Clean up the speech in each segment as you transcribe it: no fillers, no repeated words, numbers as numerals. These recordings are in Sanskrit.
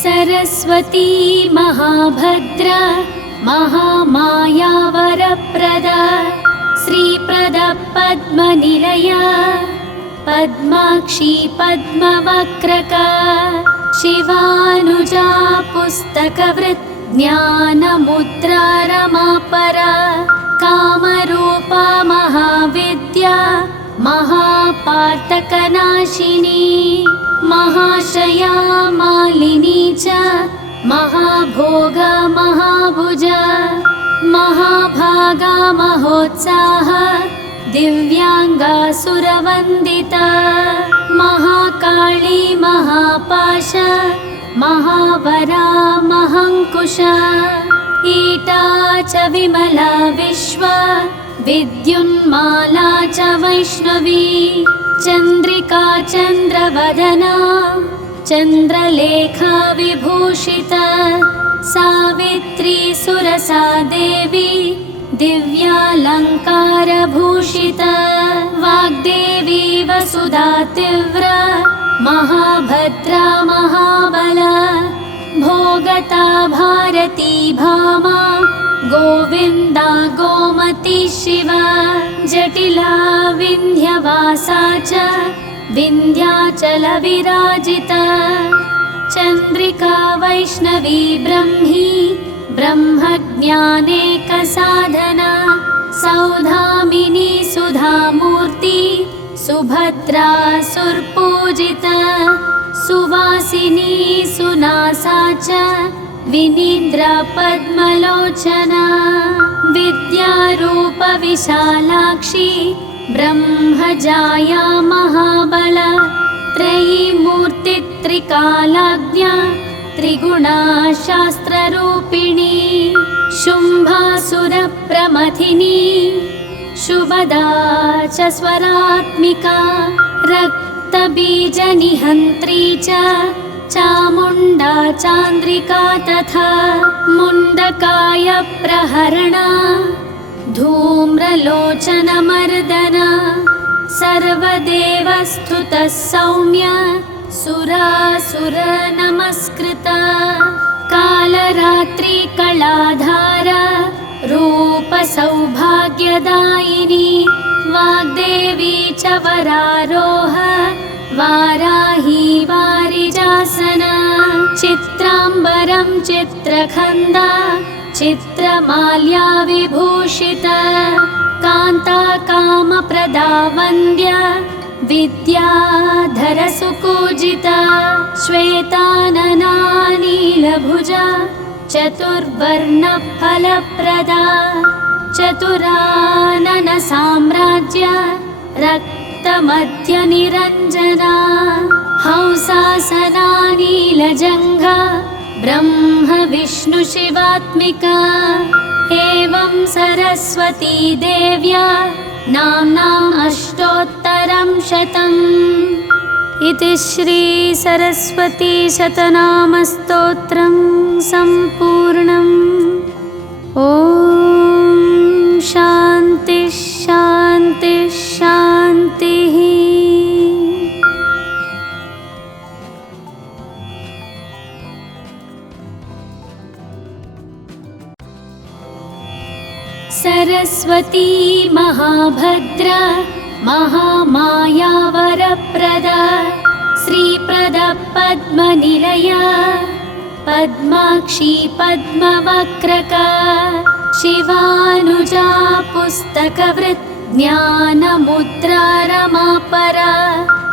सरस्वती महाभद्रा महामाया वरप्रदा श्रीप्रदा पद्मनिलया पद्माक्षी पद्मवक्रका शिवानुजा पुस्तकवृत् ज्ञानमुद्रा रमापरा कामरूपा महाविद्या महापातकनाशिनी महाशया मालिनी च महाभोगा महाभुजा महाभागा महोत्साहा दिव्यांगा सुरवंदिता महाकाली महापाश महावरा महांकुशा ईटा च विमला विश्वा विद्युन्माला च वैष्णवी चंद्रिका चंद्रवदना चंद्रलेखा विभूषिता सावित्री सुरसा देवी दिव्यालंकारभूषिता वाग्देवी वसुधा तीव्रा महाभद्रा महाबला भोगता भारती भामा गोविंदा गोमती शिवा जटिला विंध्यवासा च विंध्याचल विराजिता चंद्रिका वैष्णवी ब्रह्मी ब्रह्मज्ञानेकसाधना सौधामिनी सुधामूर्ति सुभद्रा सुरपूजिता सुवासिनी सुनासा च विनीन्द्रा पद्मलोचना विद्यारूप विशालाक्षी ब्रह्मजाया महाबला त्रयीमूर्ति त्रिकालाज्ञा त्रिगुणा शास्त्ररूपिणी शुम्भासुरप्रमथिनी शुभदा च स्वरात्मिका रक्तबीजनिहन्त्री च चामुण्डा चान्द्रिका तथा मुण्डकाय प्रहरणा धूम्रलोचनमर्दना सर्वदेवस्तुतः सौम्य सुरासुर नमस्कृता कालरात्रि कलाधारा रूप सौभाग्यदायिनी वाग्देवी च वरारोह वाराही वारिजासना चित्रांबरं चित्रखंदा चित्रमाल्या विभूषिता कांता कामप्रदा वन्द्या विद्याधर सुपूजिता श्वेतानना नीलभुजा चतुर्वर्ण फलप्रदा चतुरानन साम्राज्य रक्तमध्य निरंजना हंसासना नीलजंघा ब्रह्म विष्णु शिवात्मिका एवं सरस्वती देव्या नाम्नाम् अष्टोत्तरं शतम् इति श्री सरस्वती शतनामस्तोत्रं सम्पूर्णम्। ॐ शान्ति शान्ति शान्तिः। सरस्वती महाभद्रा महामाया वरप्रदा श्रीप्रदा पद्मनिलया पद्माक्षी पद्मवक्रका शिवानुजा पुस्तकवृत् ज्ञानमुद्रा रमापरा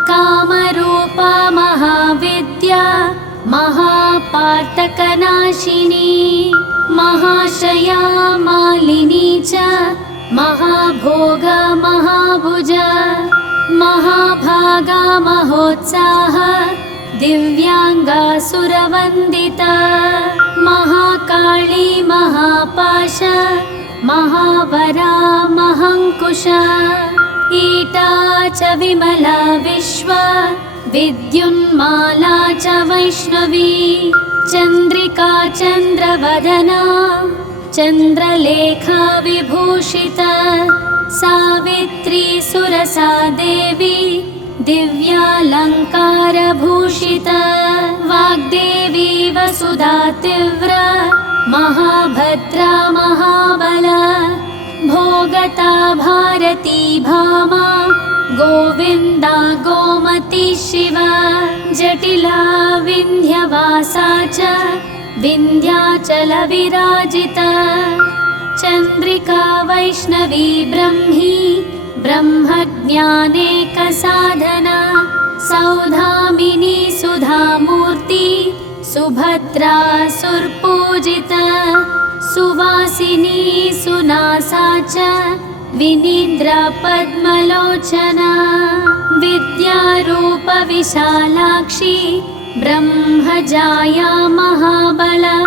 कामरूपा महाविद्या महापातकनाशिनी महाशया मालिनी च महाभोगा महाभुजा महाभागा महोत्साहा दिव्यांगा सुरवंदिता महाकाली महापाश महावरा महांकुशा ईटा च विमला विश्वा विद्युन्माला च वैष्णवी चंद्रिका चंद्रवदना चंद्रलेखा विभूषिता सावित्री सुरसा देवी दिव्यालंकारभूषिता वाग्देवी वसुधा तीव्र महाभद्रा महाबला भोगता भारती भामा गोविन्दा गोमती शिवा जटिला विन्ध्यवासा च विन्ध्याचलविराजिता चन्द्रिका वैष्णवी ब्रह्मी ब्रह्मज्ञानेकसाधना सौधामिनी सुधामूर्ति सुभद्रा सुरपूजिता सुवासिनी सुनासा च विनीन्द्रा पद्मलोचना विद्यारूप विशालाक्षी ब्रह्मजाया महाबला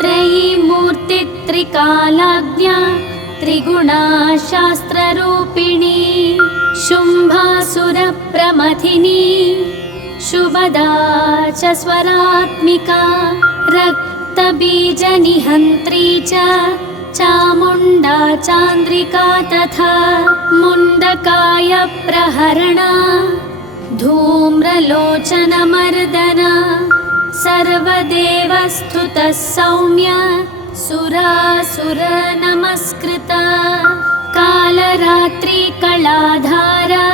त्रयीमूर्ति त्रिकालाज्ञा त्रिगुणा शास्त्ररूपिणी शुम्भासुरप्रमथिनी शुभदा च स्वरात्मिका रक्तबीजनिहन्त्री च चामुण्डा चान्द्रिका तथा मुण्डकाय प्रहरणा धूम्रलोचनमर्दना सर्वदेवस्तुतः सौम्य सुरासुरनमस्कृता कालरात्रि कलाधारा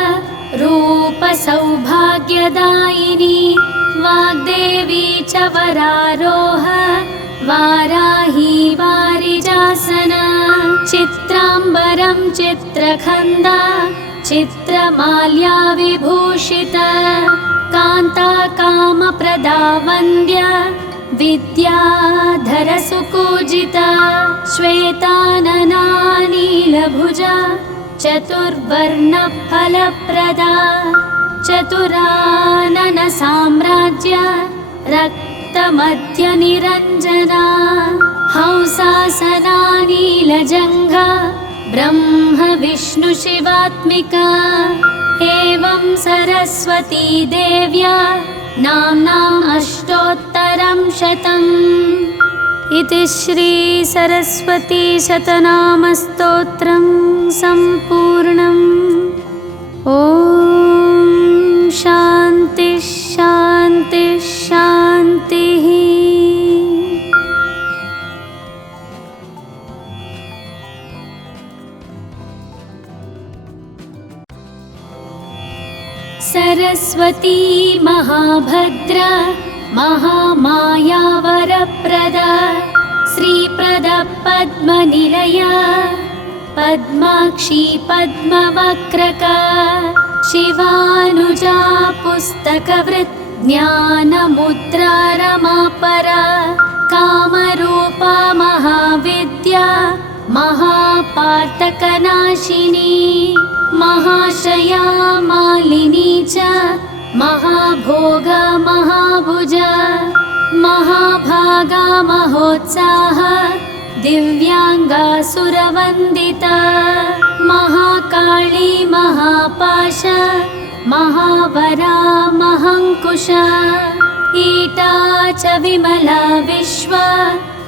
रूपसौभाग्यदायिनी वाग्देवी च वरारोह वाराही वारिजासना चित्राम्बरं चित्रखन्दा चित्रमाल्या विभूषिता कान्ता कामप्रदा वन्द्या विद्याधरसुपूजिता श्वेतानना नीलभुजा चतुर्वर्णफलप्रदा चतुरानन साम्राज्य रक्तमध्यनिरञ्जना हंसासना नीलजङ्घा ब्रह्म विष्णु शिवात्मिका एवं सरस्वती देव्या नाम्नाम् अष्टोत्तरं शतम् इति श्री सरस्वती शतनामस्तोत्रं सम्पूर्णम् ॐ शान्ति शान्ति शान्तिः। सरस्वती महाभद्रा महामाया वरप्रदा श्रीप्रदा पद्मनिलया पद्माक्षी पद्मवक्रका शिवानुजा पुस्तकवृत् ज्ञानमुद्रा रमापरा कामरूपा महाविद्या महापातकनाशिनी महाशया मालिनी च महाभोगा महाभुजा महाभागा महोत्साहा दिव्यांगा सुरवन्दिता महाकाली महापाश महावरा महाङ्कुशा ईटा च विमला विश्वा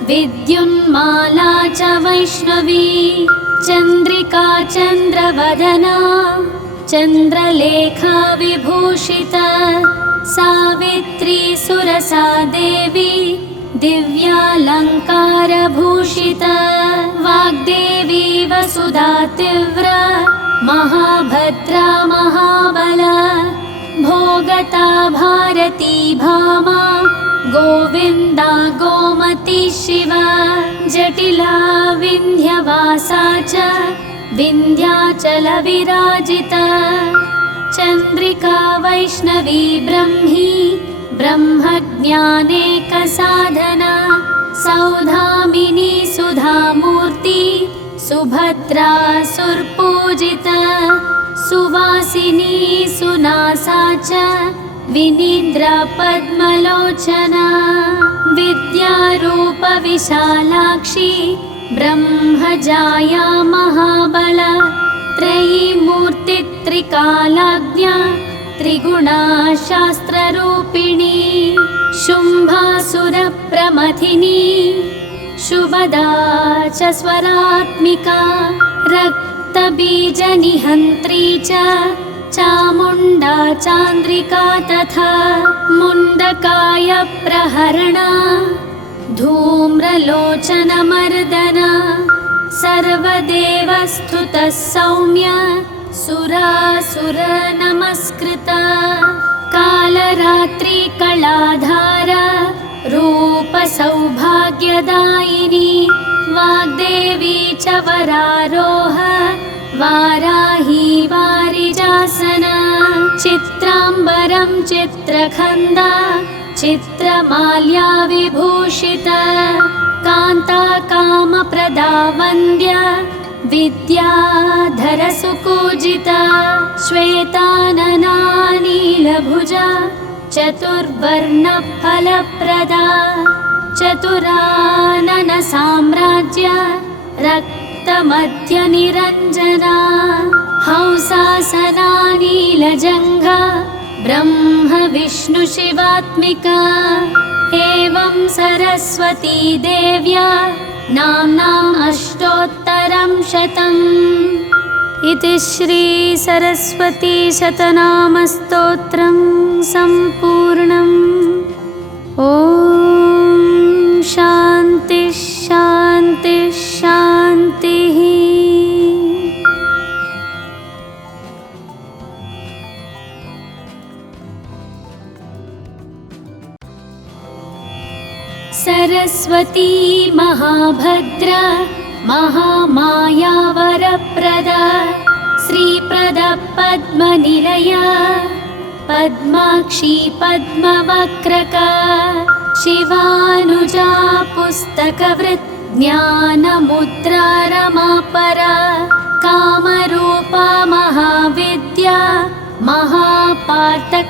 विद्युन्माला च वैष्णवी चन्द्रिका चन्द्रवदना चन्द्रलेखा विभूषिता सावित्री सुरसा देवी दिव्यालङ्कारभूषिता वाग्देवी वसुधा तीव्र महाभद्रा महाबला भोगता भारती भामा गोविन्दा गोमती शिवा जटिला विन्ध्यवासा च विन्ध्याचलविराजिता चन्द्रिका वैष्णवी ब्रह्मी ब्रह्मज्ञानेकसाधना सौधामिनी सुधामूर्ति सुभद्रा सुरपूजिता सुवासिनी सुनासा च विनीन्द्रा पद्मलोचना विद्यारूप विशालाक्षी ब्रह्मजाया महाबला त्रयीमूर्ति त्रिकालाज्ञा त्रिगुणा शास्त्ररूपिणी शुम्भासुरप्रमथिनी शुभदा च स्वरात्मिका रक्तबीजनिहन्त्री च चामुण्डा चान्द्रिका तथा मुण्डकाय प्रहरणा धूम्रलोचनमर्दन सर्वदेवस्तुतः सौम्य सुरासुरनमस्कृत कालरात्रिकलाधार रूपसौभाग्यदायिनी वाग्देवी च वरारोह वाराही वारिजासना चित्राम्बरं चित्रखन्दा चित्रमाल्या विभूषिता कान्ता कामप्रदा वन्द्या विद्याधरसुपूजिता श्वेतानना नीलभुजा चतुर्वर्णफलप्रदा चतुरानन साम्राज्य रक्तमध्यनिरञ्जना हंसासना नीलजङ्घा ब्रह्म विष्णु शिवात्मिका एवं सरस्वती देव्या नाम्नाम् अष्टोत्तरं शतम्। इति श्री सरस्वती शतनामस्तोत्रं सम्पूर्णम्। ॐ शान्ति शान्ति शान्तिः। सरस्वती महाभद्रा महामाया वरप्रदा श्रीप्रदा पद्मनिलया पद्माक्षी पद्मवक्रका शिवानुजा पुस्तकवृत् ज्ञानमुद्रा रमापरा कामरूपा महाविद्या महापातकनाशिनी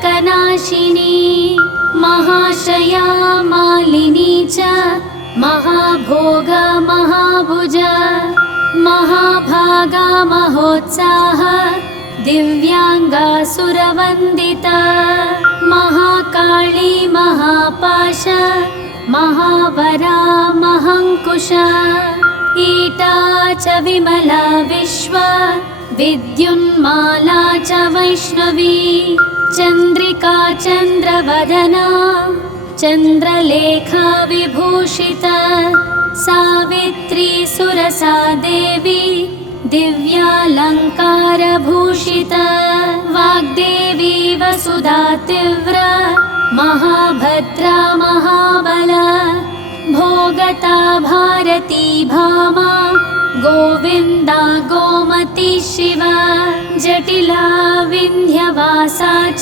महाशया मालिनी च महाभोगा महाभुजा महाभागा महोत्साहा दिव्यांगा सुरवंदिता महाकाली महापाश महावरा महांकुशा ईटा च विमला विश्वा विद्युन्माला च वैष्णवी चंद्रिका चंद्रवदना चंद्रलेखा विभूषिता सावित्री सुरसा देवी दिव्यालंकारभूषिता वाग्देवी वसुधा तीव्रा महाभद्रा महाबला भोगता भारती भामा गोविंदा गोमती शिवा जटिला विंध्यवासा च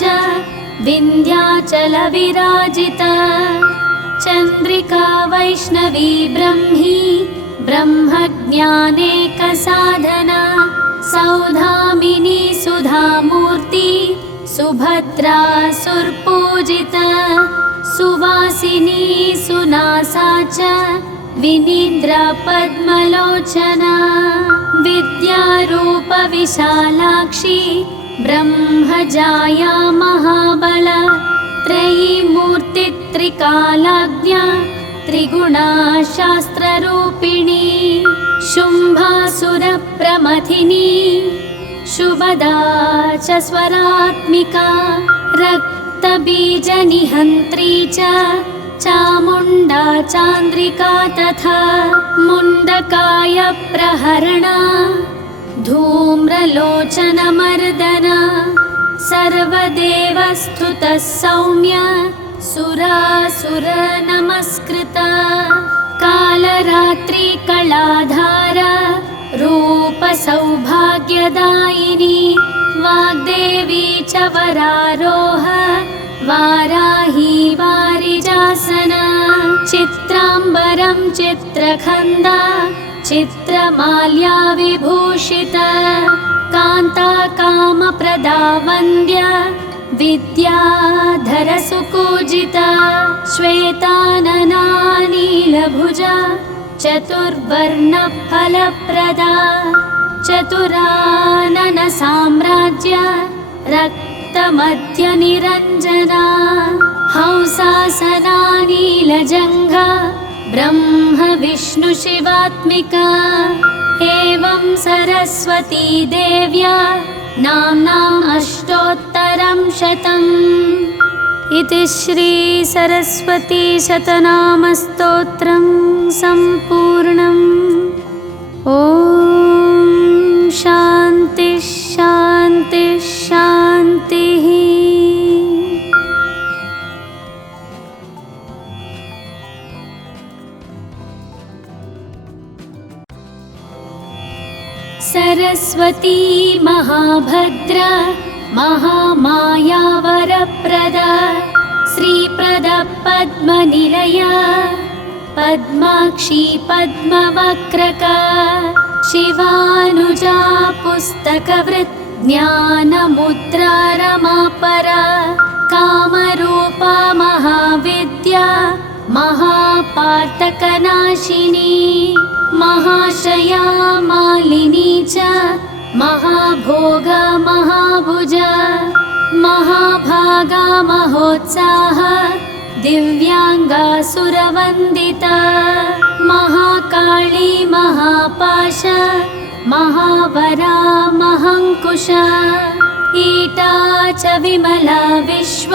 विंध्याचल विराजिता चंद्रिका वैष्णवी ब्रह्मी ब्रह्मज्ञानेकसाधना सौधामिनी सुधामूर्ति सुभद्रा सुरपूजिता सुवासिनी सुनासा च विनिद्रा पद्मलोचना विद्यारूप विशालाक्षी ब्रह्मजाया महाबला त्रयीमूर्ति त्रिकालाज्ञा त्रिगुणा शास्त्ररूपिणी शुम्भासुरप्रमथिनी शुभदा च स्वरात्मिका रक्तबीजनिहन्त्री च चामुण्डा चान्द्रिका तथा मुण्डकाय प्रहरणा धूम्रलोचनमर्दना सर्वदेवस्तुतः सौम्य सुरासुरनमस्कृता कालरात्रिकलाधारा रूपसौभाग्यदायिनी वाग्देवी च वरारोह वाराही वारिजासना चित्राम्बरं चित्रखन्दा चित्रमाल्या विभूषिता कान्ता कामप्रदा वन्द्या विद्याधरसुपूजिता श्वेतानना नीलभुजा चतुर्वर्णफलप्रदा चतुरानन साम्राज्य रक्तमध्यनिरञ्जना हंसासना नीलजङ्घा ब्रह्म विष्णु शिवात्मिका एवं सरस्वती देव्या नाम्नाम् अष्टोत्तरं शतम्। इति श्री सरस्वती शतनामस्तोत्रं सम्पूर्णम्। ॐ शान्ति शान्ति शान्तिः। सरस्वती महाभद्रा महामाया वरप्रदा श्रीप्रदा पद्मनिलया पद्माक्षी पद्मवक्रका शिवानुजा पुस्तकवृत् ज्ञानमुद्रा रमापरा कामरूपा महाविद्या महापातकनाशिनी महाशया मालिनी च महाभोगा महाभुजा महाभागा महोत्साह दिव्यांगा सुरवंदिता महाकाली महापाश महावरा महांकुश ईटा च विमला विश्व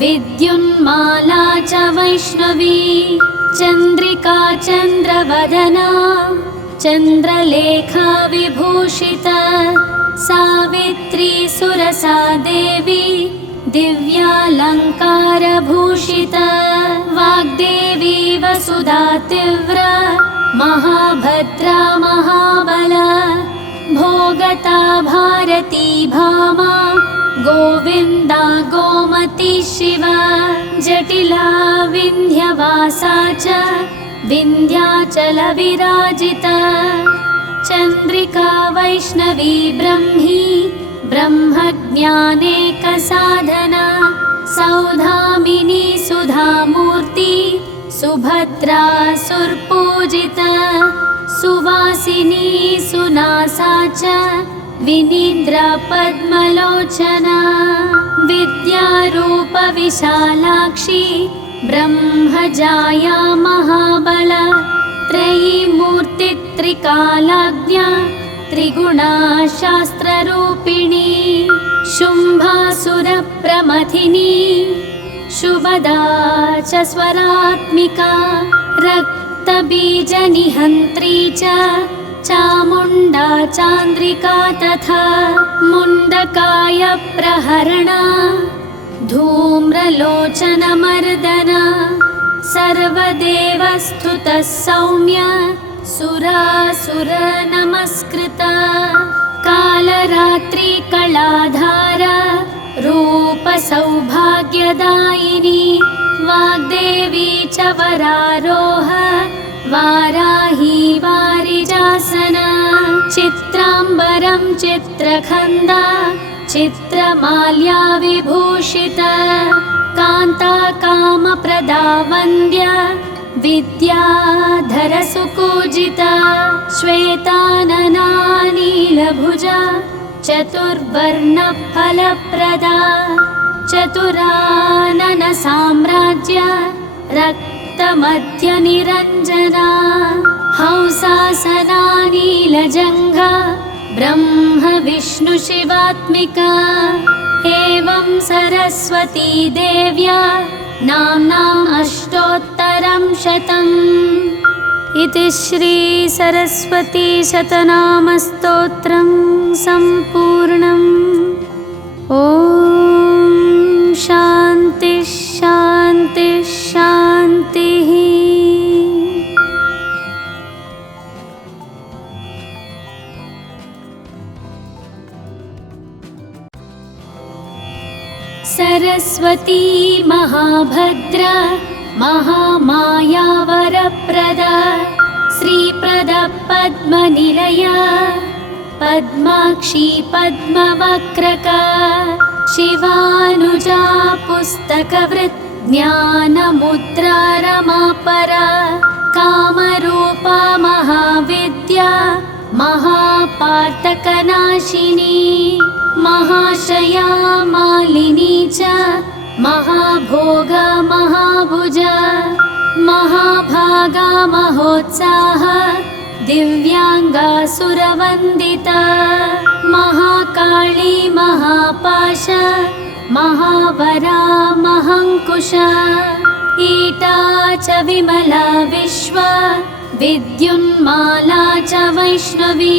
विद्युन्माला च वैष्णवी चंद्रिका चंद्रवदना चंद्रलेखा विभूषिता सावित्री सुरसा देवी दिव्यालंकारभूषिता वाग्देवी वसुधा तीव्रा महाभद्रा महाबला भोगता भारती भामा गोविंदा गोमती शिवा जटिला विंध्यवासा च विंध्याचल विराजिता चंद्रिका वैष्णवी ब्रह्मी ब्रह्मज्ञानेकसाधना सौधामिनी सुधामूर्ति सुभद्रा सुरपूजिता सुवासिनी सुनासा च विनिद्रा पद्मलोचना विद्यारूप विशालाक्षी ब्रह्मजाया महाबला त्रयीमूर्ति त्रिकालाज्ञा त्रिगुणा शास्त्ररूपिणी शुम्भासुरप्रमथिनी शुभदा च स्वरात्मिका रक्तबीजनिहन्त्री च चामुण्डा चान्द्रिका तथा मुण्डकाय प्रहरणा धूम्रलोचनमर्दना सर्वदेवस्तुतः सौम्य सुरासुर नमस्कृता कालरात्रि कलाधारा रूप सौभाग्यदायिनी वाग्देवी च वरारोह वाराही वारिजासना चित्राम्बरं चित्रखंदा चित्रमाल्या विभूषिता कांता कामप्रदा वन्द्या विद्याधर सुपूजिता श्वेतानना नीलभुजा चतुर्वर्ण फलप्रदा चतुरानन साम्राज्य रक्तमध्य निरंजना हंसासना नीलजंघा ब्रह्म विष्णु शिवात्मिका एवं सरस्वती देव्या नाम्नाम् अष्टोत्तरं शतम्। इति श्री सरस्वती शतनामस्तोत्रं सम्पूर्णम्। ॐ शान्ति शान्ति शान्तिः। सरस्वती महाभद्रा महामाया वरप्रदा श्रीप्रदा पद्मनिलया पद्माक्षी पद्मवक्रका शिवानुजा पुस्तकवृत् ज्ञानमुद्रा रमापरा कामरूपा महाविद्या महापातकनाशिनी महाशया मालिनी च महाभोगा महाभुजा महाभागा महोत्साह दिव्यांगा सुरवंदिता महाकाली महापाश महावरा महङ्कुश ईटा च विमला विश्व विद्युन्माला च वैष्णवी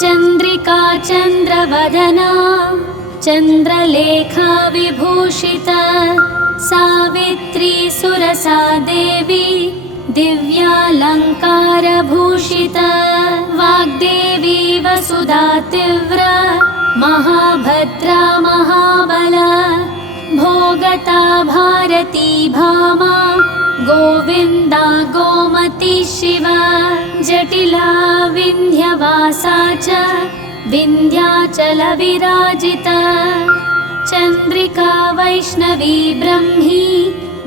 चन्द्रिका चन्द्रवदना चन्द्रलेखा विभूषिता सावित्री सुरसा देवी दिव्यालङ्कारभूषिता वाग्देवी वसुधा तीव्रा महाभद्रा महाबला भोगता भारती भामा गोविन्दा गोमती शिवा जटिला विन्ध्यवासा च विन्ध्याचलविराजिता चन्द्रिका वैष्णवी ब्रह्मी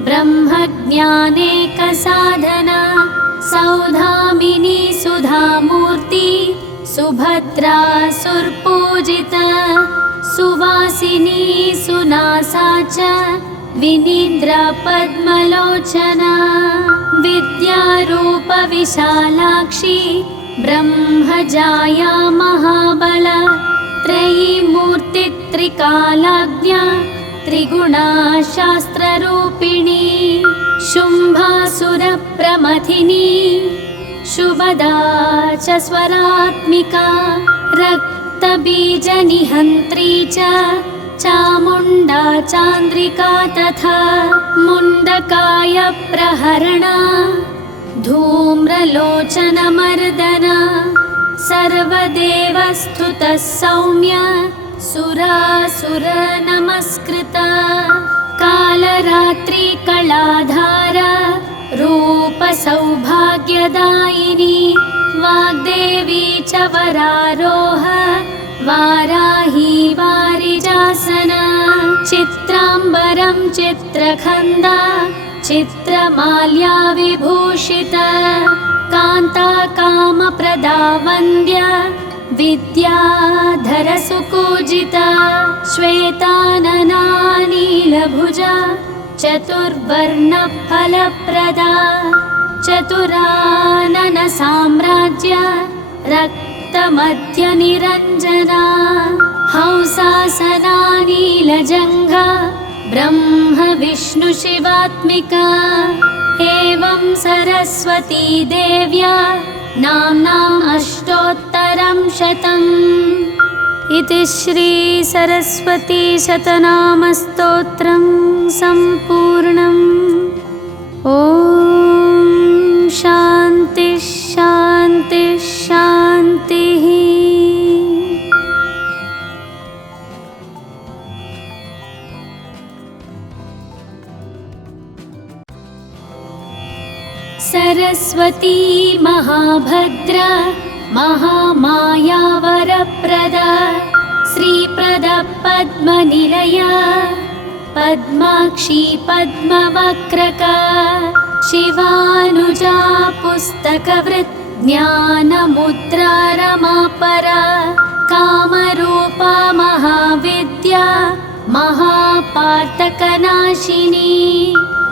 ब्रह्मज्ञानेकसाधना सौधामिनी सुधामूर्ति सुभद्रा सुरपूजिता सुवासिनी सुनासा च विनीन्द्रा पद्मलोचना विद्यारूप विशालाक्षी ब्रह्मजाया महाबला त्रयीमूर्ति त्रिकालाज्ञा त्रिगुणा शास्त्ररूपिणी शुम्भासुरप्रमथिनी शुभदा च स्वरात्मिका रक्तबीजनिहन्त्री च चामुण्डा चान्द्रिका तथा मुण्डकाय प्रहरणा धूम्रलोचनमर्दना सर्वदेवस्तुतः सौम्य सुरासुरनमस्कृता कालरात्रि कलाधारा रूपसौभाग्यदायिनी वाग्देवी च वरारोह वाराही वारिजासना चित्राम्बरं चित्रखन्दा चित्रमाल्या विभूषिता कान्ता कामप्रदा वन्द्या विद्याधरसुपूजिता श्वेतानना नीलभुजा चतुर्वर्णफलप्रदा चतुरानन साम्राज्य रक्तमध्यनिरञ्जना हंसासना नीलजङ्घा ब्रह्म विष्णु शिवात्मिका एवं सरस्वती देव्या नाम्नाम् अष्टोत्तरं शतम् इति श्री सरस्वती शतनामस्तोत्रं सम्पूर्णम् ॐ शान्ति शान्ति शान्तिः। सरस्वती महाभद्रा महामाया वरप्रदा श्रीप्रदा पद्मनिलया पद्माक्षी पद्मवक्रका शिवानुजा पुस्तकवृत् ज्ञानमुद्रा रमापरा कामरूपा महाविद्या महापातकनाशिनी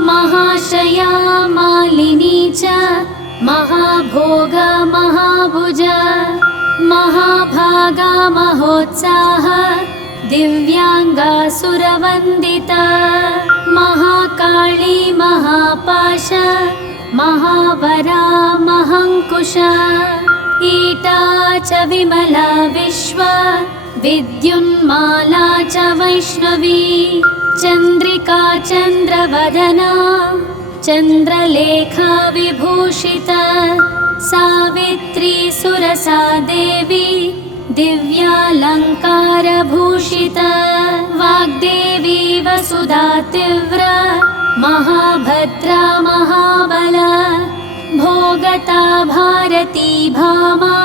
महाशया मालिनी च महाभोगा महाभुजा महाभागा महोत्साहा दिव्यांगा सुरवन्दिता महाकाली महापाश महावरा महङ्कुश ईटा च विमला विश्व विद्युन्माला च वैष्णवी चन्द्रिका चन्द्रवदना चन्द्रलेखा विभूषिता सावित्री सुरसा देवी दिव्यालङ्कारभूषिता वाग्देवी वसुधा तीव्रा महाभद्रा महाबला भोगता भारती भामा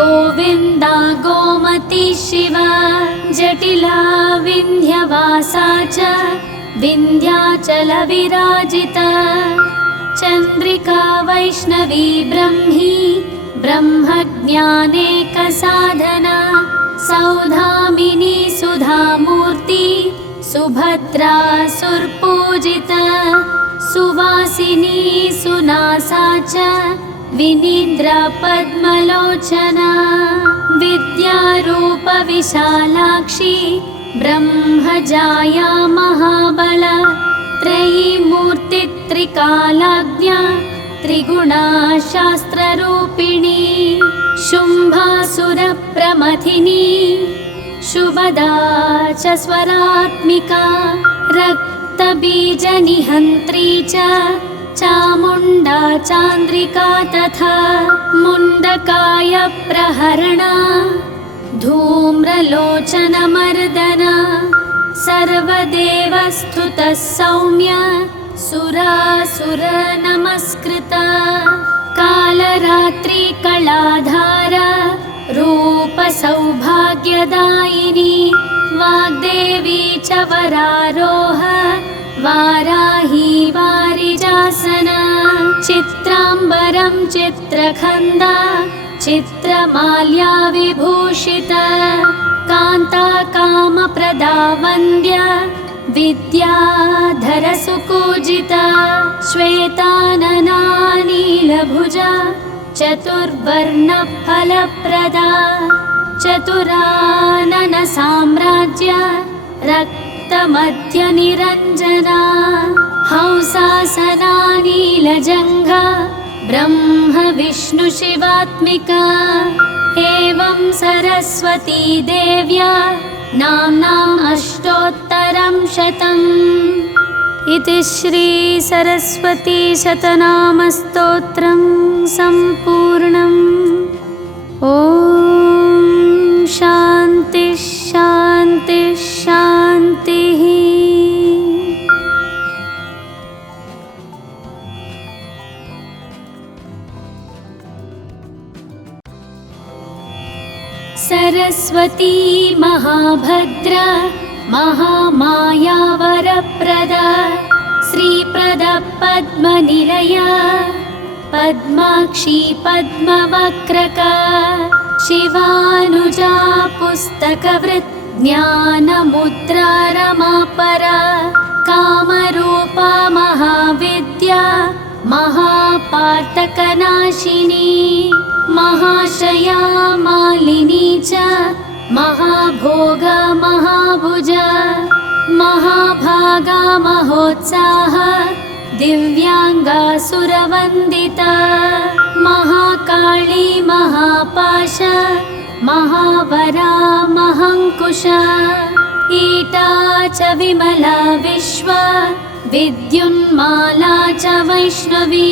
गोविन्दा गोमती शिवा जटिला विन्ध्यवासा च विन्ध्याचलविराजिता चन्द्रिका वैष्णवी ब्रह्मी ब्रह्मज्ञानेकसाधना सौधामिनी सुधामूर्ति सुभद्रा सुरपूजिता सुवासिनी सुनासा च विनीन्द्रा पद्मलोचना विद्यारूप विशालाक्षी ब्रह्मजाया महाबल त्रयीमूर्तित्रिकालाज्ञा त्रिगुणा शास्त्ररूपिणी शुम्भासुरप्रमथिनी शुभदा च स्वरात्मिका रक्तबीजनिहन्त्री च चामुण्डा चान्द्रिका तथा मुण्डकाय प्रहरणा धूम्रलोचनमर्दना सर्वदेवस्तुतः सौम्य सुरासुरनमस्कृता कालरात्रि कलाधारा रूपसौभाग्यदायिनी वाग्देवी च वरारोह वाराही वारिजासना चित्राम्बरं चित्रखन्दा चित्रमाल्या विभूषिता कान्ता कामप्रदा वन्द्या विद्याधरसुपूजिता श्वेतानना नीलभुजा चतुर्वर्णफलप्रदा चतुरानन साम्राज्य रक्तमध्यनिरञ्जना हंसासना नीलजङ्घा ब्रह्म विष्णु शिवात्मिका एवं सरस्वती देव्या नाम्नाम् अष्टोत्तरं शतम्। इति श्री सरस्वती शतनामस्तोत्रं सम्पूर्णम्। ॐ शान्ति शान्ति शान्तिः। सरस्वती महाभद्रा महामाया वरप्रदा श्रीप्रदा पद्मनिलया पद्माक्षी पद्मवक्रका शिवानुजा पुस्तकवृत् ज्ञानमुद्रा रमापरा कामरूपा महाविद्या महापातकनाशिनी महाशया मालिनी च महाभोगा महाभुजा महाभागा महोत्साहा दिव्यांगा सुरवन्दिता महाकाली महापाश महावरा महाङ्कुशा ईटा च विमला विश्वा विद्युन्माला च वैष्णवी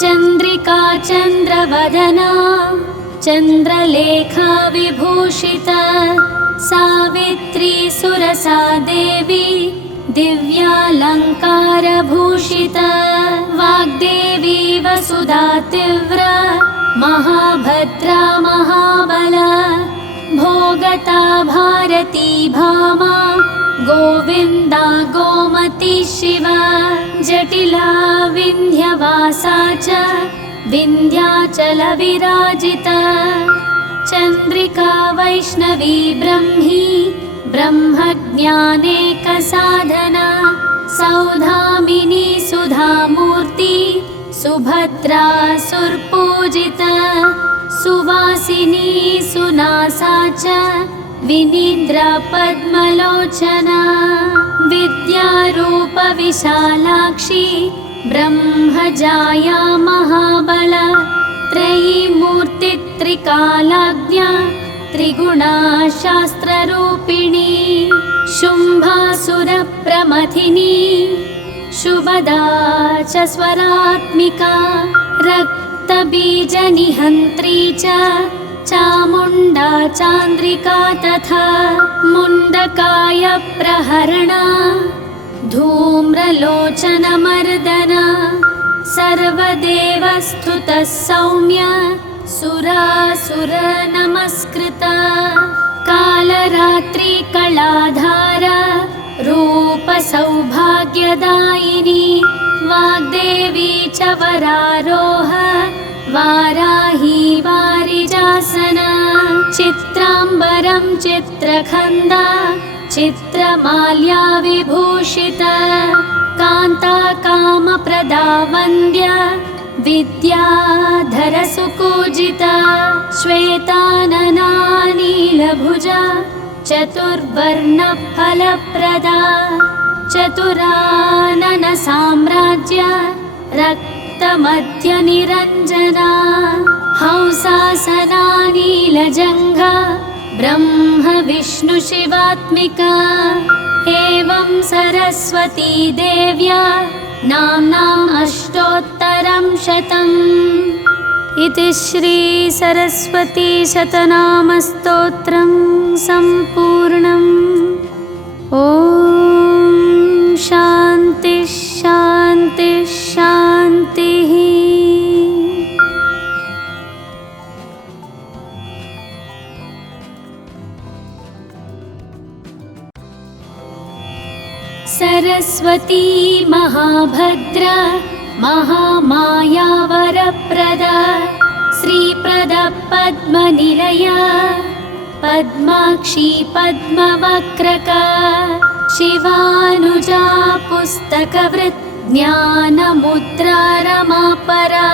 चन्द्रिका चन्द्रवदना चन्द्रलेखा विभूषिता सावित्री सुरसा देवी दिव्यालङ्कारभूषिता वाग्देवी वसुधा तीव्रा महाभद्रा महाबला भोगता भारती भामा गोविन्दा गोमती शिवा जटिला विन्ध्यवासा च विन्ध्याचलविराजिता चन्द्रिका वैष्णवी ब्रह्मी ब्रह्मज्ञानेकसाधना सौधामिनी सुधामूर्ति सुभद्रा सुरपूजिता सुवासिनी सुनासा च विनीन्द्रा पद्मलोचना विद्यारूप विशालाक्षी ब्रह्मजाया महाबल त्रयीमूर्तित्रिकालाज्ञा त्रिगुणा शास्त्ररूपिणी शुम्भासुरप्रमथिनी शुभदा च स्वरात्मिका रक्तबीजनिहन्त्री च चामुण्डा चान्द्रिका तथा मुण्डकाय प्रहरणा धूम्रलोचनमर्दना सर्वदेवस्तुतः सौम्य सुरासुरनमस्कृता कालरात्रि कलाधारा रूपसौभाग्यदायिनी वाग्देवी च वरारोह वाराही वारिजासना चित्राम्बरं चित्रखन्दा चित्रमाल्या विभूषिता कान्ता कामप्रदा वन्द्या विद्याधरसुपूजिता श्वेतानना नीलभुजा चतुर्वर्णफलप्रदा चतुरानन साम्राज्य रक्तमध्यनिरञ्जना हंसासना नीलजङ्घा ब्रह्म विष्णु शिवात्मिका एवं सरस्वती देव्या नाम्नाम् अष्टोत्तरं शतम्। इति श्री सरस्वती शतनामस्तोत्रं सम्पूर्णम्। ॐ शान्ति शान्ति शान्तिः। सरस्वती महाभद्रा महामाया वरप्रदा श्रीप्रदा पद्मनिलया पद्माक्षी पद्मवक्रका शिवानुजा पुस्तकवृत् ज्ञानमुद्रा रमापरा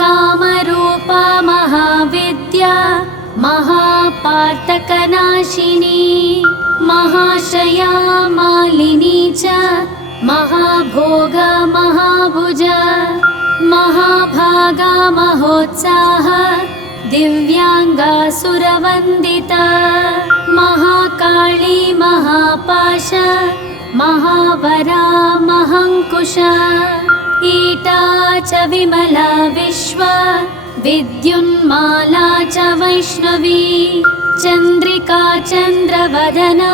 कामरूपा महाविद्या महापातकनाशिनी महाशया मालिनी च महाभोगा महाभुजा महाभागा महोत्साहा दिव्यांगा सुरवंदिता महाकाली महापाश महावरा महांकुशा ईटा च विमला विश्वा विद्युन्माला च वैष्णवी चंद्रिका चंद्रवदना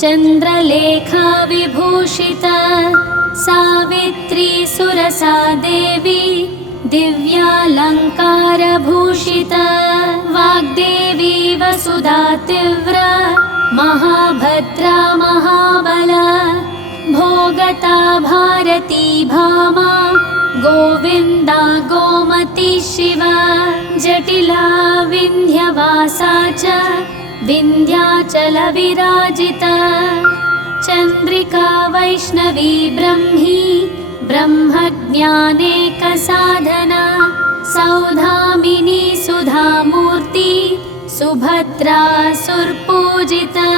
चंद्रलेखा विभूषिता सावित्री सुरसा देवी दिव्यालंकारभूषिता वाग्देवी वसुधा तीव्रा महाभद्रा महाबला भोगता भारती भामा गोविंदा गोमती शिवा जटिला विंध्यवासा च विंध्याचल विराजिता चंद्रिका वैष्णवी ब्रह्मी ब्रह्मज्ञानेकसाधना सौधामिनी सुधामूर्ति सुभद्रा सुरपूजिता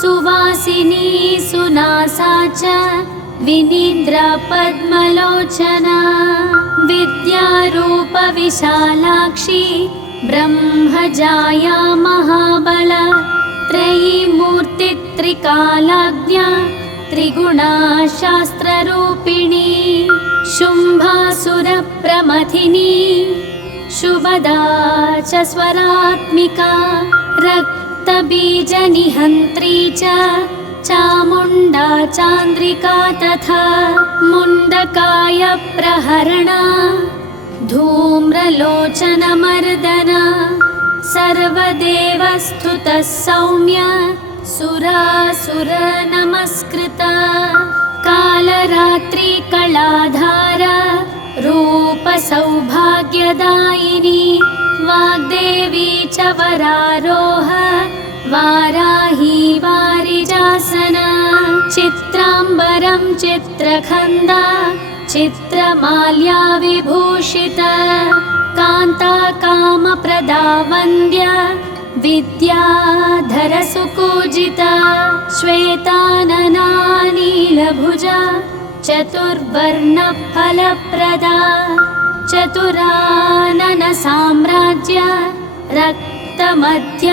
सुवासिनी सुनासा च विनीन्द्रा पद्मलोचना विद्यारूप विशालाक्षी ब्रह्मजाया महाबला त्रयीमूर्ति त्रिकालाज्ञा त्रिगुणा शास्त्ररूपिणी शुम्भासुरप्रमथिनी शुभदा च स्वरात्मिका रक्तबीजनिहन्त्री च चामुण्डा चान्द्रिका तथा मुण्डकाय प्रहरणा धूम्रलोचनमर्दना सर्वदेवस्तुतः सौम्य सुरासुर नमस्कृता कालरात्रि कलाधारा रूप सौभाग्यदायिनी वाग्देवी च वरारोह वाराही वारिजासना चित्राम्बरं चित्रखंदा चित्रमाल्या विभूषिता कांता कामप्रदा वन्द्या विद्याधर सुपूजिता श्वेतानना नीलभुजा चतुर्वर्णफलप्रदा चतुरानन साम्राज्य रक्तमध्यनिरञ्जना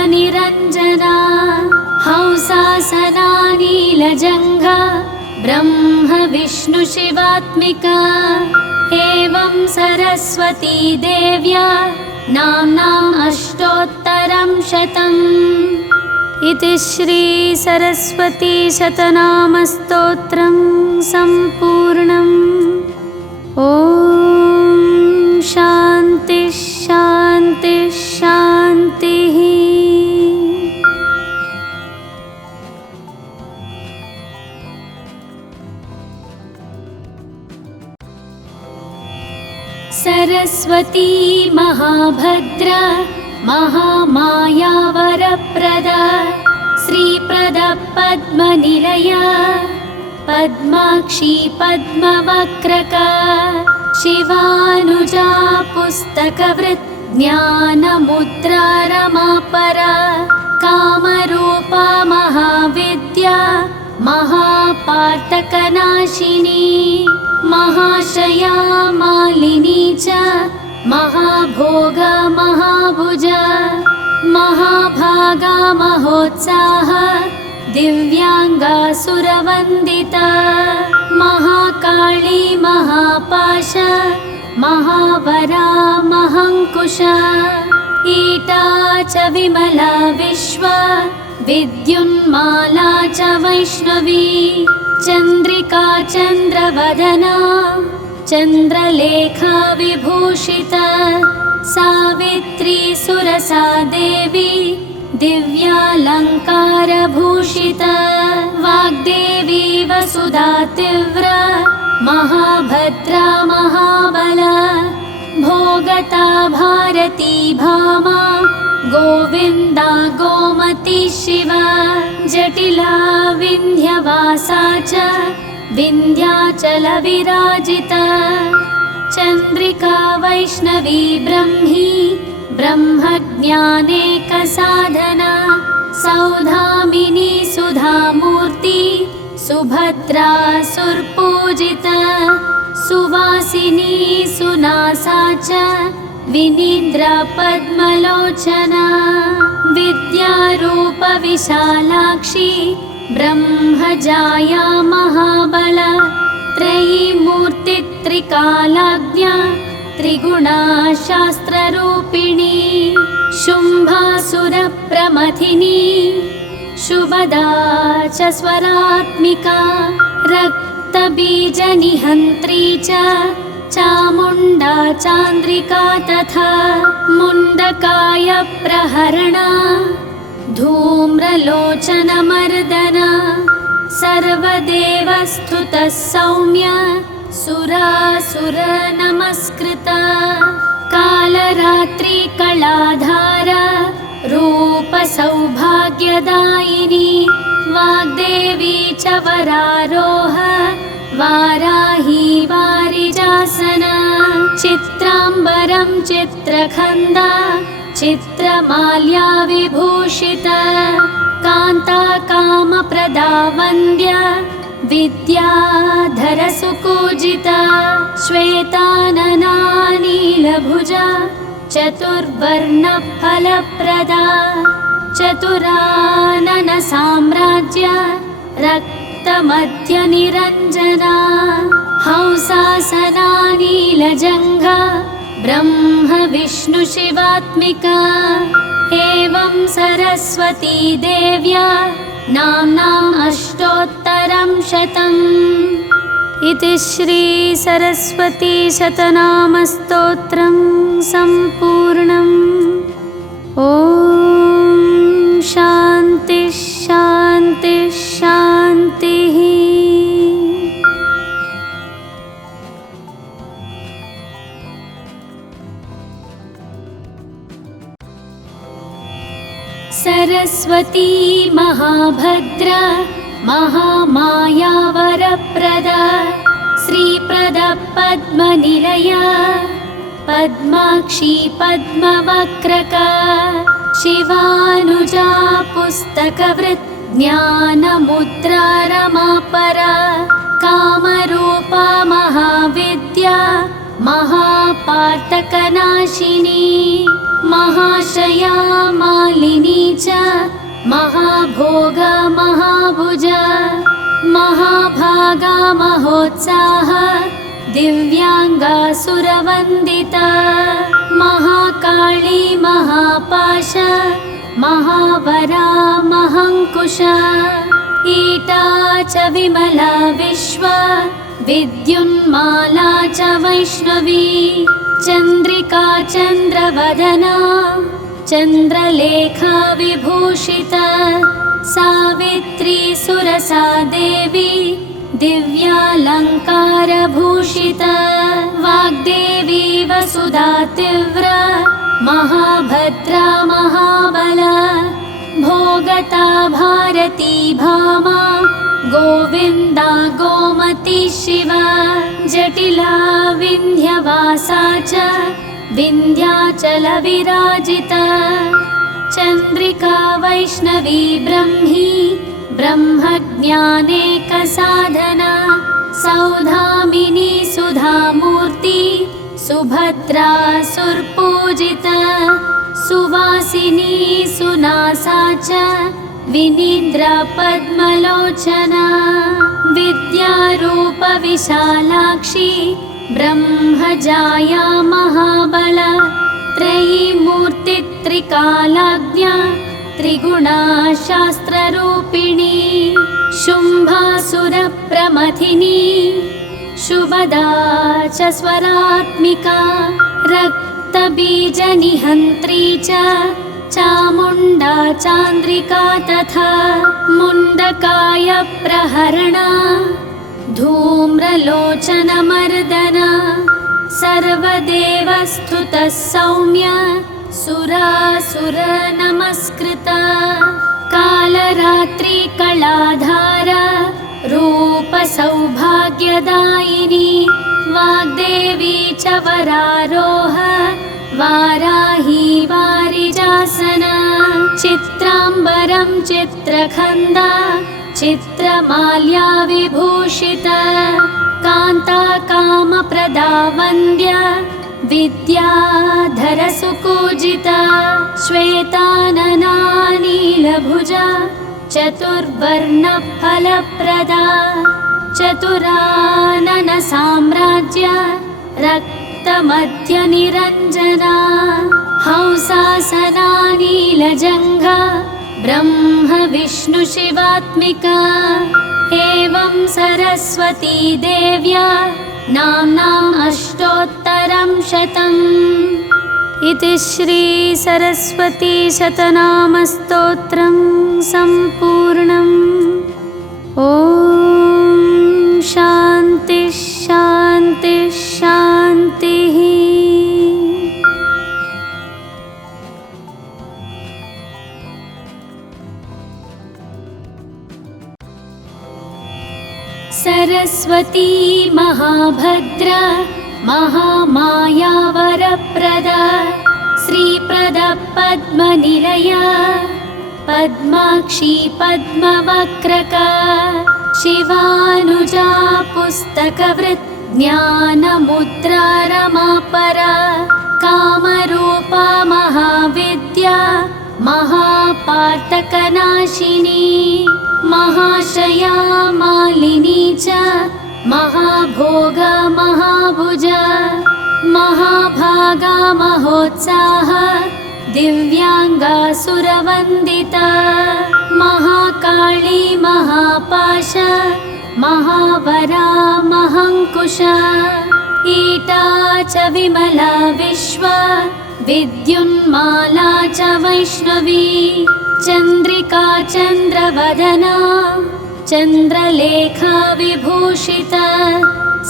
हंसासना नीलजङ्घा ब्रह्म विष्णु शिवात्मिका एवं सरस्वती देव्या नाम्नाम् अष्टोत्तरं शतम्। इति श्री सरस्वती शतनामस्तोत्रं सम्पूर्णम्। ॐ शान्ति शान्ति शान्तिः। सरस्वती महाभद्रा महामाया वरप्रदा श्रीप्रदा पद्मनिलया पद्माक्षी पद्मवक्रका शिवानुजा पुस्तकवृत् ज्ञानमुद्रा रमापरा कामरूपा महाविद्या महापातकनाशिनी महाशया मालिनी च महाभोगा महाभुजा महाभागा महोत्साह दिव्यांगा सुरवंदिता महाकाली महापाश महावरा महंकुश ईटा च विमला विश्व विद्युन्माला च वैष्णवी चंद्रिका चंद्रवदना चंद्रलेखा विभूषिता सावित्री सुरसा देवी दिव्यालंकारभूषिता वाग्देवी वसुधा तीव्रा महाभद्रा महाबला भोगता भारती भामा गोविंदा गोमती शिवा जटिला विंध्यवासा च विंध्याचल विराजिता चंद्रिका वैष्णवी ब्रह्मी ब्रह्मज्ञानेक साधना सौधामिनी सुधामूर्ति सुभद्रा सुरपूजिता सुवासिनी सुनासा च विनीन्द्रा पद्मलोचना विद्यारूप विशालाक्षी ब्रह्मजाया महाबला त्रयीमूर्ति त्रिकालाज्ञा त्रिगुणा शास्त्ररूपिणी शुम्भासुरप्रमथिनी शुभदा च स्वरात्मिका रक्तबीजनिहन्त्री च चामुण्डा चान्द्रिका तथा मुण्डकाय प्रहरणा धूम्रलोचनमर्दना सर्वदेवस्तुतः सौम्य सुरासुर नमस्कृता कालरात्रि कलाधारा रूप सौभाग्यदायिनी वाग्देवी च वरारोह वाराही वारिजासना चित्रांबरं चित्रखंदा चित्रमाल्या विभूषिता कांता कामप्रदा वन्द्या विद्याधर सुपूजिता श्वेतानना नीलभुजा चतुर्वर्ण फलप्रदा चतुरानन साम्राज्य रक्तमध्य निरंजना हंसासना नीलजंघा ब्रह्म विष्णु शिवात्मिका एवं सरस्वती देव्या नाम्नाम् अष्टोत्तरं शतम् इति श्री सरस्वती शतनामस्तोत्रं सम्पूर्णम् ॐ शान्ति शान्ति शान्तिः। सरस्वती महाभद्रा महामाया वरप्रदा श्रीप्रदा पद्मनिलया पद्माक्षी पद्मवक्रका शिवानुजा पुस्तकवृत् ज्ञानमुद्रा रमापरा कामरूपा महाविद्या महापातकनाशिनी महाशया मालिनी च महाभोगा महाभुजा महाभागा महोत्साह दिव्यांगा सुरवंदिता महाकाली महापाश महावरा महंकुश ईटा च विमला विश्व विद्युन्माला च वैष्णवी चंद्रिका चंद्रवदना चंद्रलेखा विभूषिता सावित्री सुरसा देवी दिव्यालंकारभूषिता वाग्देवी वसुधा तीव्रा महाभद्रा महाबला भोगता भारती भामा गोविंदा गोमती शिवा जटिला विंध्यवासा च विंध्याचल विराजिता चन्द्रिका वैष्णवी ब्रह्मी ब्रह्मज्ञानेकसाधना सौधामिनी सुधामूर्ति सुभद्रा सुरपूजिता सुवासिनी सुनासा च विनीन्द्रा पद्मलोचना विद्यारूप विशालाक्षी ब्रह्मजाया महाबला त्रयीमूर्ति त्रिकालाज्ञा त्रिगुणा शास्त्ररूपिणी शुम्भासुरप्रमथिनी शुभदा च स्वरात्मिका रक्तबीजनिहन्त्री च चामुण्डा चान्द्रिका तथा मुण्डकाय प्रहरणा धूम्रलोचनमर्दना सर्वदेवस्तुतः सौम्य सुरासुरनमस्कृता कालरात्रि कलाधारा रूपसौभाग्यदायिनी वाग्देवी च वरारोह वाराही वारिजासना चित्राम्बरं चित्रखन्दा चित्रमाल्या विभूषिता कान्ता कामप्रदा वन्द्या विद्याधरसुपूजिता श्वेतानना नीलभुजा चतुर्वर्णफलप्रदा चतुरानन साम्राज्य रक्तमध्यनिरञ्जना हंसासना नीलजङ्घा ब्रह्म विष्णु शिवात्मिका एवं सरस्वती देव्या नाम्नाम् अष्टोत्तरं शतम्। इति श्री सरस्वती शतनामस्तोत्रं सम्पूर्णम्। ॐ शान्ति शान्ति शान्तिः। सरस्वती महाभद्रा महामाया वरप्रदा श्रीप्रदा पद्मनिलया पद्माक्षी पद्मवक्रका शिवानुजा पुस्तकवृत् ज्ञानमुद्रा रमापरा कामरूपा महाविद्या महापातकनाशिनी महाशया मालिनी च महाभोगा महाभुजा महाभागा महोत्साहा दिव्यांगा सुरवन्दिता महाकाली महापाश महावरा महाङ्कुशा ईटा च विमला विश्वा विद्युन्माला च वैष्णवी चन्द्रिका चन्द्रवदना चन्द्रलेखा विभूषिता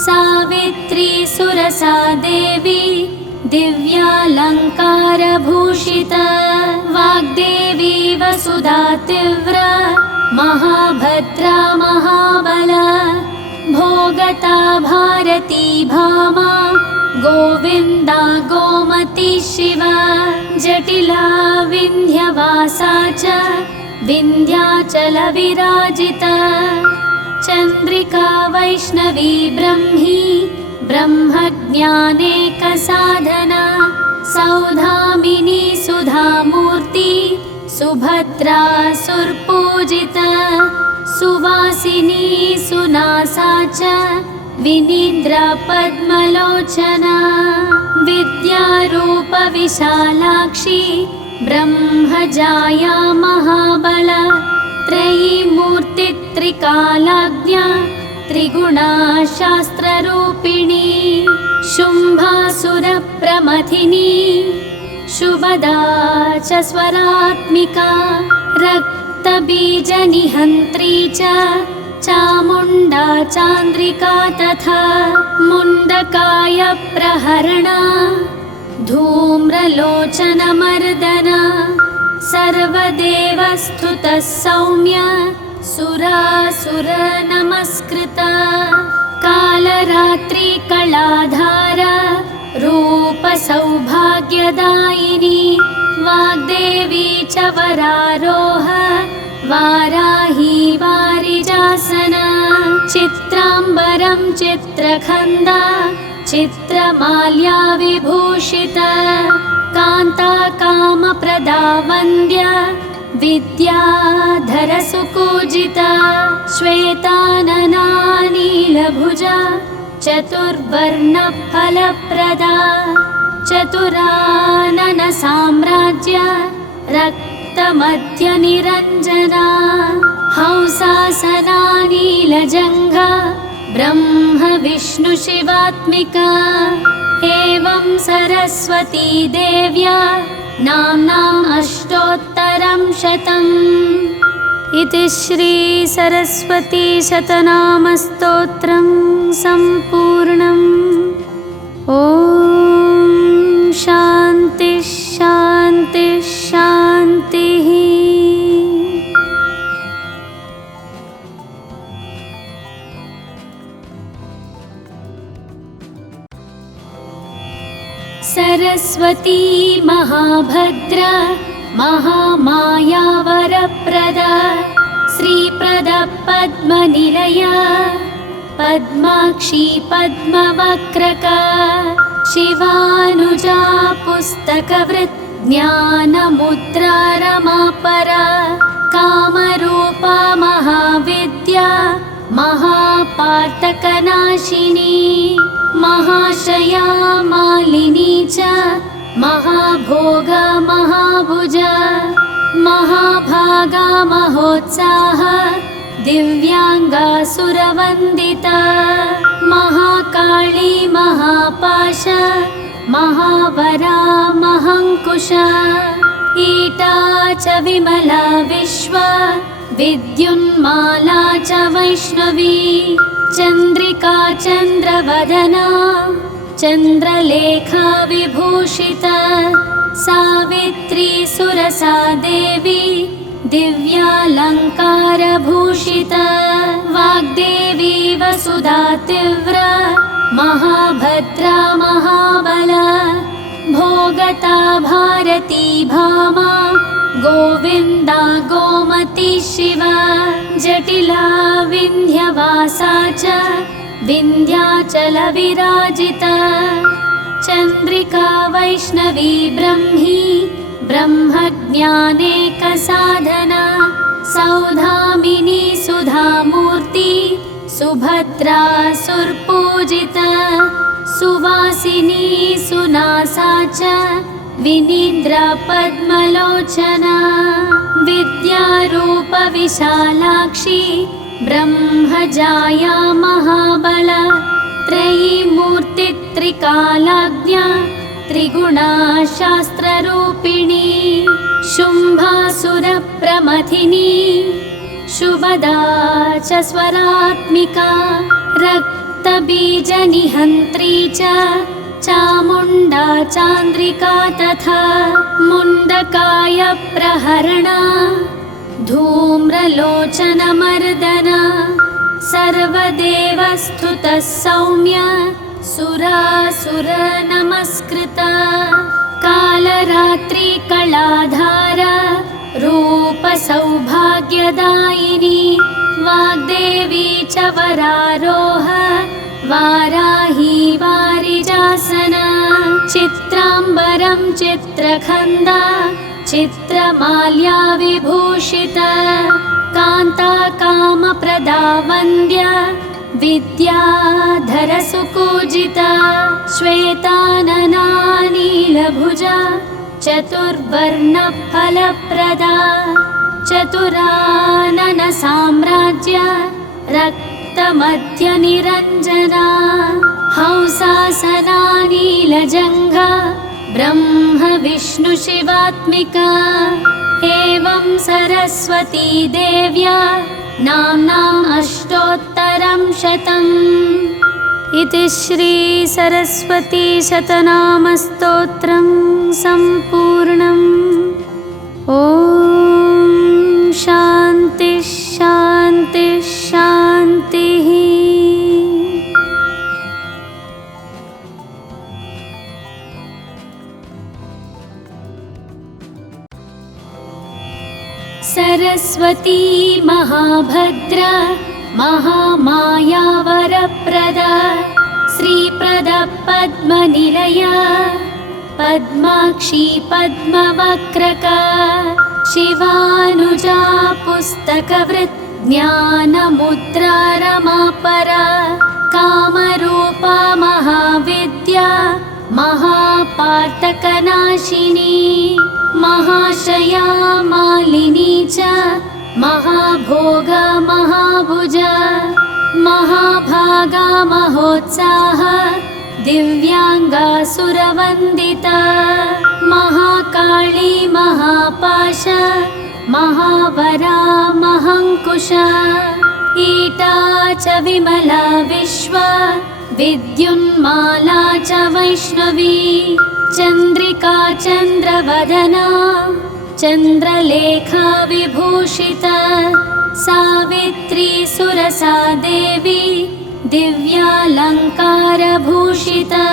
सावित्री सुरसा देवी दिव्यालङ्कारभूषिता वाग्देवी वसुधा तीव्रा महाभद्रा महाबला भोगता भारती भामा गोविन्दा गोमती शिवा जटिला विन्ध्यवासा च विन्ध्याचलविराजिता चन्द्रिका वैष्णवी ब्रह्मी ब्रह्मज्ञानेकसाधना सौधामिनी सुधामूर्ति सुभद्रा सुरपूजिता सुवासिनी सुनासा च विनीन्द्रा पद्मलोचना विद्यारूप विशालाक्षी ब्रह्मजाया महाबला त्रयीमूर्ति त्रिकालाज्ञा त्रिगुणा शास्त्ररूपिणी शुम्भासुरप्रमथिनी शुभदा च स्वरात्मिका रक्तबीजनिहन्त्री च चामुण्डा चान्द्रिका तथा मुण्डकाय प्रहरणा धूम्रलोचनमर्दना सर्वदेवस्तुतः सौम्य सुरासुरनमस्कृता कालरात्रि कलाधारा रूपसौभाग्यदायिनी वाग्देवी च च वरारोह वाराही वारिजासन चित्राम्बरं चित्रखन्दा चित्रमाल्या विभूषिता कान्ताकामप्रदा वन्द्या विद्याधरसुपूजिता श्वेतानना नीलभुजा चतुर्वर्णफलप्रदा चतुरानन साम्राज्य रक्तमध्यनिरञ्जना हंसासना नीलजङ्घा ब्रह्म विष्णु शिवात्मिका एवं सरस्वती देव्या नाम्नाम् अष्टोत्तरं शतम्। इति श्री सरस्वती शतनामस्तोत्रं सम्पूर्णम्। ॐ शान्ति शान्ति शान्तिः। सरस्वती महाभद्रा महामाया वरप्रदा श्रीप्रदा पद्मनिलया पद्माक्षी पद्मवक्रका शिवानुजा पुस्तकवृत् ज्ञानमुद्रा रमापरा कामरूपा महाविद्या महापातकनाशिनी महाशया मालिनी च महाभोगा महाभुजा महाभागा महोत्साहा दिव्यांगा सुरवन्दिता महाकाली महापाश महावरा महाङ्कुशा ईटा च विमला विश्वा विद्युन्माला च वैष्णवी चन्द्रिका चन्द्रवदना चन्द्रलेखा विभूषिता सावित्री सुरसा देवी दिव्यालङ्कारभूषिता वाग्देवी वसुधा तीव्रा महाभद्रा महाबला भोगता भारती भामा गोविन्दा गोमती शिवा जटिला विन्ध्यवासा च विन्ध्याचलविराजिता चन्द्रिका वैष्णवी ब्रह्मी ब्रह्मज्ञानेकसाधना सौधामिनी सुधामूर्ति सुभद्रा सुरपूजिता सुवासिनी सुनासा च विनीन्द्रा पद्मलोचना विद्यारूप विशालाक्षी ब्रह्मजाया महाबला त्रयीमूर्ति त्रिकालाज्ञा त्रिगुणा शास्त्ररूपिणी शुम्भासुरप्रमथिनी शुभदा च स्वरात्मिका रक्तबीजनिहन्त्री च चामुण्डा चान्द्रिका तथा मुण्डकाय प्रहरणा धूम्रलोचनमर्दना सर्वदेवस्तुतः सौम्य सुरासुरनमस्कृता कालरात्रि कलाधारा रूपसौभाग्यदायिनी वाग्देवी च वरारोह वाराही वारिजासन चित्राम्बरं चित्रखन्दा चित्रमाल्या विभूषिता कान्ताकामप्रदा वन्द्या विद्याधरसुपूजिता श्वेतानना नीलभुजा चतुर्वर्णफलप्रदा चतुरानन साम्राज्य रक्तमध्यनिरञ्जना हंसासना नीलजङ्घा ब्रह्म विष्णु शिवात्मिका एवं सरस्वती देव्या नाम्नाम् अष्टोत्तरं शतम्। इति श्री सरस्वती शतनामस्तोत्रं सम्पूर्णम्। ॐ शान्ति शान्ति शान्तिः। सरस्वती महाभद्रा महामाया वरप्रदा श्रीप्रदा पद्मनिलया पद्माक्षी पद्मवक्रका शिवानुजा पुस्तकवृत् ज्ञानमुद्रा रमापरा कामरूपा महाविद्या महापातकनाशिनी महाशया मालिनी च महाभोगा महाभुजा महाभागा महोत्साहा दिव्यांगा सुरवंदिता महाकाली महापाश महावरा महांकुशा ईटा च विमला विश्वा विद्युन्माला च वैष्णवी चंद्रिका चंद्रवदना चंद्रलेखा विभूषिता सावित्री सुरसा देवी दिव्यालंकारभूषिता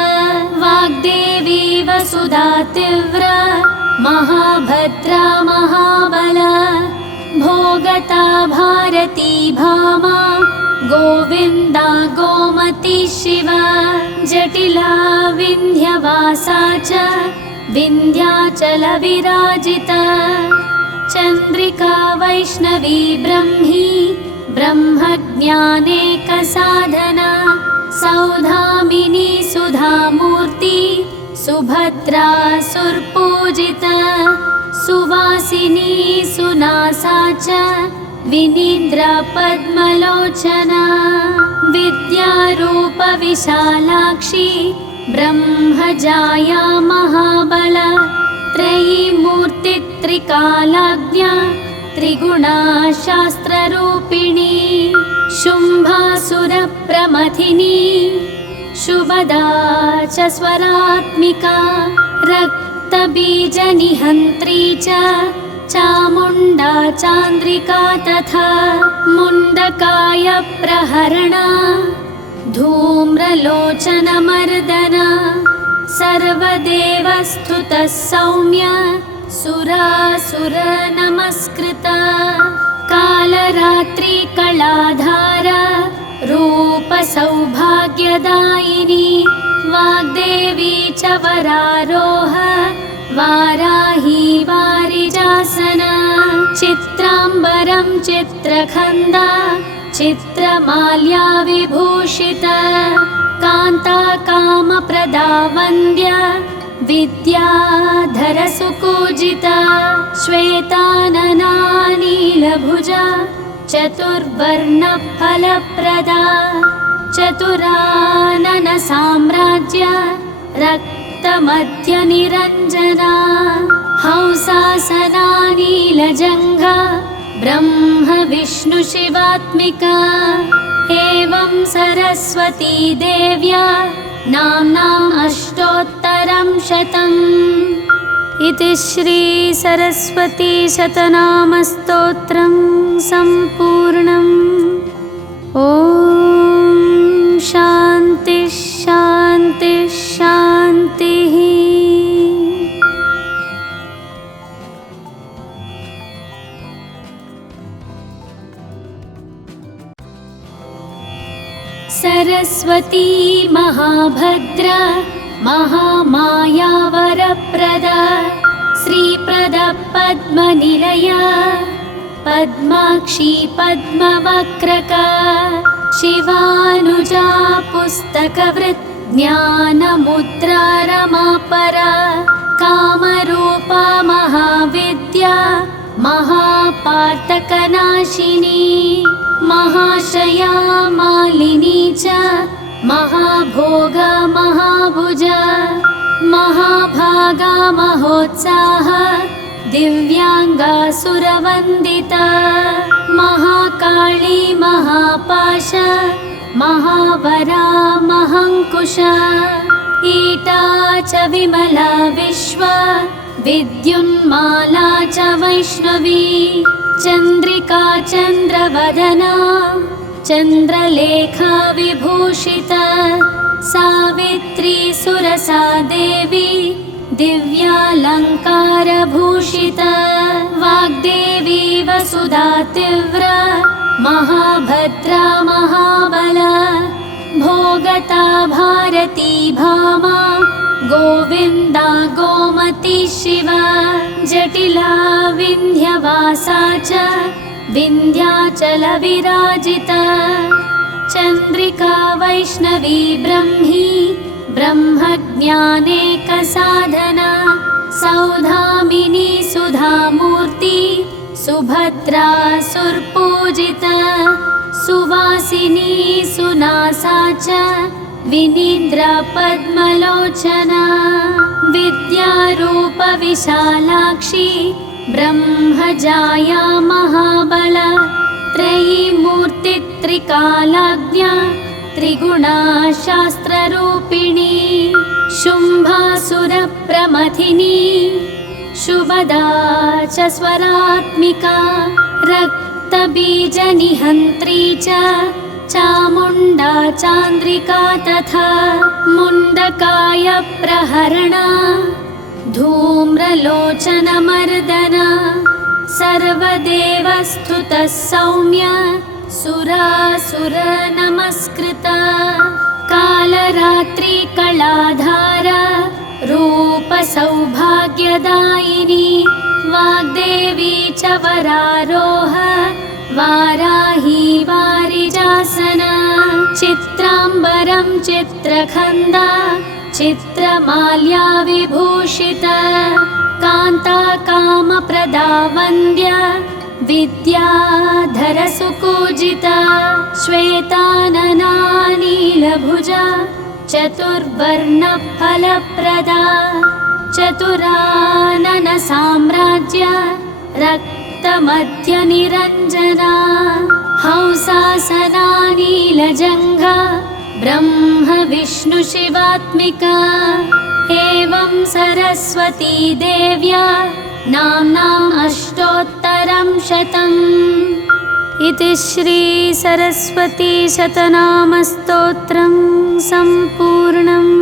वाग्देवी वसुधा तीव्रा महाभद्रा महाबला भोगता भारती भामा गोविंदा गोमती शिवा जटिला विंध्यवासा च विंध्याचल विराजिता चंद्रिका वैष्णवी ब्रह्मी ब्रह्मज्ञानेकसाधना सौधामिनी सुधामूर्ति सुभद्रा सुरपूजिता सुवासिनी सुनासा च विनीन्द्रा पद्मलोचना विद्यारूप विशालाक्षी ब्रह्मजाया महाबला त्रयीमूर्ति त्रिकालाज्ञा त्रिगुणा शास्त्ररूपिणी शुम्भासुरप्रमथिनी शुभदा च स्वरात्मिका रक्तबीजनिहन्त्री च चामुण्डा चान्द्रिका तथा मुण्डकाय प्रहरणा धूम्रलोचनमर्दना सर्वदेवस्तुतः सौम्य सुरासुर नमस्कृता कालरात्रि कलाधारा रूप सौभाग्यदायिनी वाग्देवी च वरारोह वाराही वारिजासना चित्राम्बरं चित्रखंदा चित्रमाल्या विभूषिता कांता कामप्रदा वन्द्या विद्याधर सुपूजिता श्वेतानना नीलभुजा चतुर्वर्ण फलप्रदा चतुरानन साम्राज्य रक्तमध्य निरंजना हंसासना नीलजंघा ब्रह्म विष्णु शिवात्मिका एवं सरस्वती देव्या नाम्नाम् अष्टोत्तरं शतम् इति श्री सरस्वती शतनामस्तोत्रं सम्पूर्णम् ॐ शान्ति शान्ति शान्तिः। सरस्वती महाभद्रा महामाया वरप्रदा श्रीप्रदा पद्मनिलया पद्माक्षी पद्मवक्रका शिवानुजा पुस्तकवृत् ज्ञानमुद्रा रमापरा कामरूपा महाविद्या महापातकनाशिनी महाशया मालिनी च महाभोगा महाभुजा महाभागा महोत्साहा दिव्यांगा सुरवंदिता महाकाली महापाश महावरा महांकुशा ईटा च विमला विश्वा विद्युन्माला च वैष्णवी चंद्रिका चंद्रवदना चंद्रलेखा विभूषिता सावित्री सुरसा देवी दिव्यालंकारभूषिता वाग्देवी वसुधा तीव्र महाभद्रा महाबला भोगता भारती भामा गोविन्दा गोमती शिवा जटिला विन्ध्यवासा च विन्ध्याचलविराजिता चन्द्रिका वैष्णवी ब्रह्मी ब्रह्मज्ञानेकसाधना सौधामिनी सुधामूर्ति सुभद्रा सुरपूजिता सुवासिनी सुनासा च विनीन्द्रा पद्मलोचना विद्यारूप विशालाक्षी ब्रह्मजाया महाबला त्रयीमूर्ति त्रिकालाज्ञा त्रिगुणा शास्त्ररूपिणी शुम्भासुरप्रमथिनी शुभदा च स्वरात्मिका रक्तबीजनिहन्त्री च चामुण्डा चान्द्रिका तथा मुण्डकाय प्रहरणा धूम्रलोचनमर्दना सर्वदेवस्तुतः सौम्य सुरासुरनमस्कृता कालरात्रि कलाधारा रूपसौभाग्यदायिनी वाग्देवी च वरारोह वाराही वारिजासना चित्राम्बरं चित्रखन्दा चित्रमाल्या विभूषिता कान्ता कामप्रदा वन्द्या विद्याधरसुपूजिता श्वेतानना नीलभुजा चतुर्वर्णफलप्रदा चतुरानन साम्राज्य रक्तमध्यनिरञ्जना हंसासना नीलजङ्घा ब्रह्म विष्णु शिवात्मिका एवं सरस्वती देव्या नाम्नाम् अष्टोत्तरं शतम् इति श्री सरस्वती शतनामस्तोत्रं सम्पूर्णम्।